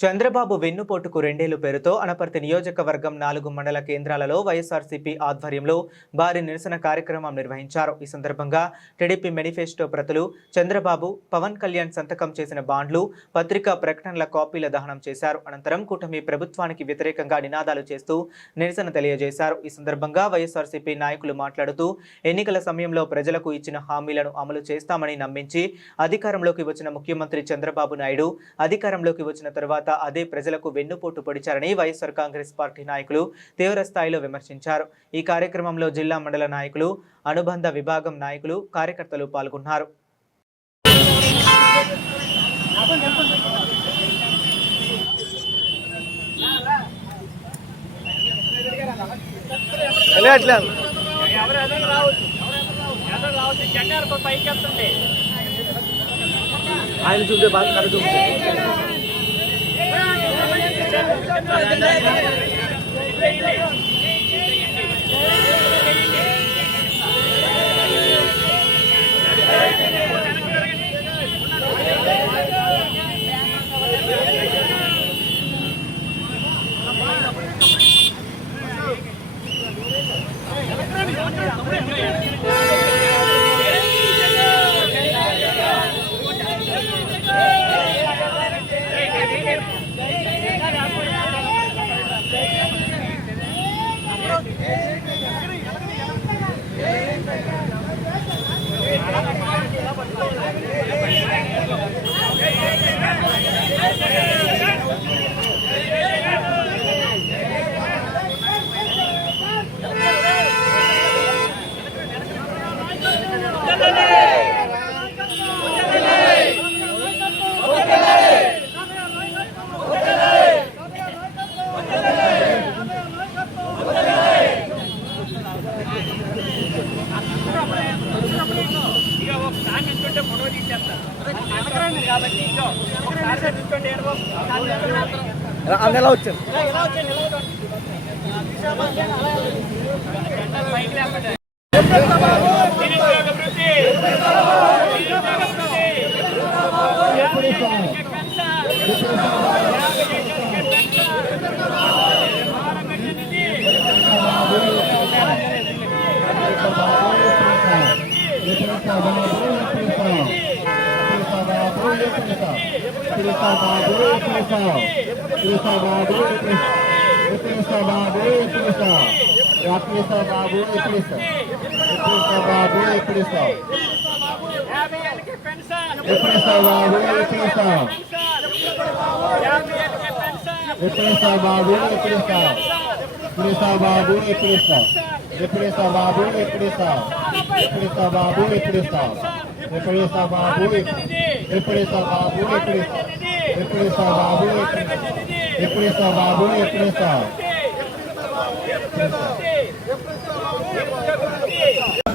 చంద్రబాబు వెన్నుపోటుకు రెండేళ్లు పేరుతో అనపర్తి నియోజకవర్గం 4 మండల కేంద్రాలలో వైఎస్ఆర్సీపీ ఆధ్వర్యంలో భారీ నిరసన కార్యక్రమం నిర్వహించారు. ఈ సందర్భంగా టీడీపీ మేనిఫెస్టో ప్రతులు, చంద్రబాబు, పవన్ కళ్యాణ్ సంతకం చేసిన బాండ్లు, పత్రికా ప్రకటనల కాపీల దహనం చేశారు. అనంతరం కూటమి ప్రభుత్వానికి వ్యతిరేకంగా నినాదాలు చేస్తూ నిరసన తెలియజేశారు. ఈ సందర్భంగా వైఎస్ఆర్సీపీ నాయకులు మాట్లాడుతూ ఎన్నికల సమయంలో ప్రజలకు ఇచ్చిన హామీలను అమలు చేస్తామని నమ్మించి అధికారంలోకి వచ్చిన ముఖ్యమంత్రి చంద్రబాబు నాయుడు అధికారంలోకి వచ్చిన తర్వాత అదే ప్రజలకు వెన్నుపోటు పొడిచారని వైఎస్ఆర్ కాంగ్రెస్ పార్టీ నాయకులు తీవ్ర స్థాయిలో విమర్శించారు. ఈ కార్యక్రమంలో జిల్లా మండల నాయకులు, అనుబంధ విభాగం నాయకులు, కార్యకర్తలు పాల్గొన్నారు. ఆయన చూసే బాగా ఎలా వచ్చారు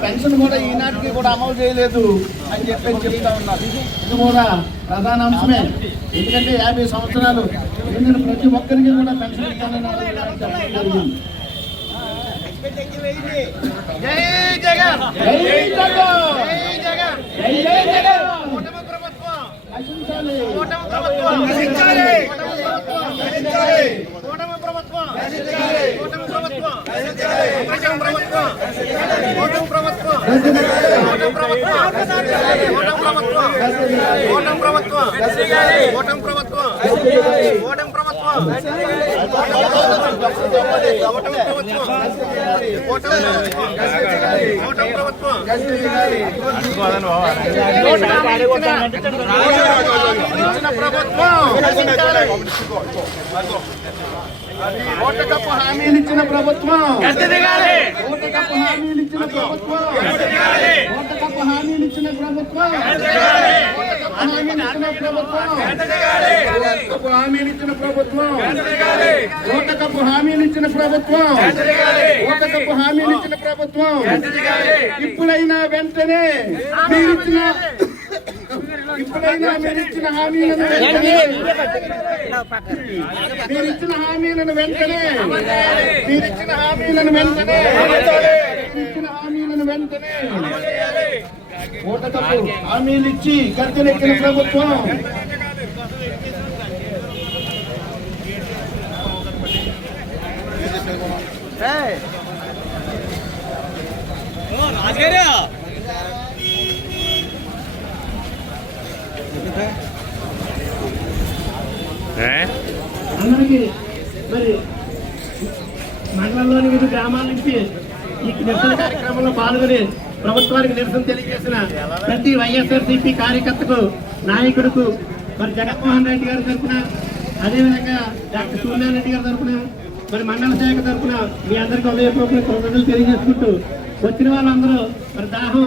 పెన్షన్ కూడా ఈనాటికి కూడా అమలు చేయలేదు అని చెప్తా ఉన్నారు. ఇది కూడా ప్రధాన అంశమే. ఎందుకంటే 50 సంవత్సరాలు నేను ప్రతి ఒక్కరికి కూడా పెన్షన్ ఇస్తానని చెప్పడం జరిగింది. జై జగన్, జై జగన్, జై జగన్, జై జగన్. కూటమి ప్రభుత్వం నశించాలి, కూటమి ప్రభుత్వం నశించాలి, కూటమి ప్రభుత్వం నశించాలి, కూటమి ప్రభుత్వం నశించాలి, కూటమి ప్రభుత్వం నశించాలి, కూటమి ప్రభుత్వం నశించాలి, కూటమి ప్రభుత్వం నశించాలి, కూటమి ప్రభుత్వం నశించాలి, కూటమి ప్రభుత్వం నశించాలి, కూటమి ప్రభుత్వం నశించాలి, కూటమి ప్రభుత్వం నశించాలి, కూటమి ప్రభుత్వం నశించాలి, కూటమి ప్రభుత్వం నశించాలి. ఓటకప్పు హామీలు ఇచ్చిన ప్రభుత్వం, ఓటకప్పు హామీలు ఇచ్చిన ప్రభుత్వం, ఓటకప్పు హామీలు ఇచ్చిన ప్రభుత్వం, ఓటకప్పు హామీలు ఇచ్చిన ప్రభుత్వం, ఓటకప్పు హామీలు ఇచ్చిన ప్రభుత్వం, ఓటకప్పు హామీలు ఇచ్చిన ప్రభుత్వం. ఇప్పుడైనా వెంటనే మీరిచ్చిన హామీలను మీరిచ్చిన హామీలను వెంటనే మీరిచ్చిన హామీలను వెంటనే ఇచ్చిన హామీలను వెంటనే ఓటకప్పు హామీలు ఇచ్చి గద్దెనెక్కిన ప్రభుత్వం అందరికీ మరి మండలంలోని వివిధ గ్రామాల నుంచి ఈ నిరసన కార్యక్రమంలో పాల్గొని ప్రభుత్వానికి నిరసన తెలియజేసిన ప్రతి వైఎస్ఆర్సీపీ కార్యకర్తకు నాయకుడుకు మరి జగన్మోహన్ రెడ్డి గారి తరఫున, అదేవిధంగా డాక్టర్ సూర్యారెడ్డి గారి తరఫున, మరి మండల శాఖ తరఫున మీ అందరికీ ఉదయపూర్వక కృతజ్ఞతలు తెలియజేసుకుంటూ వచ్చిన వాళ్ళందరూ మరి దాహం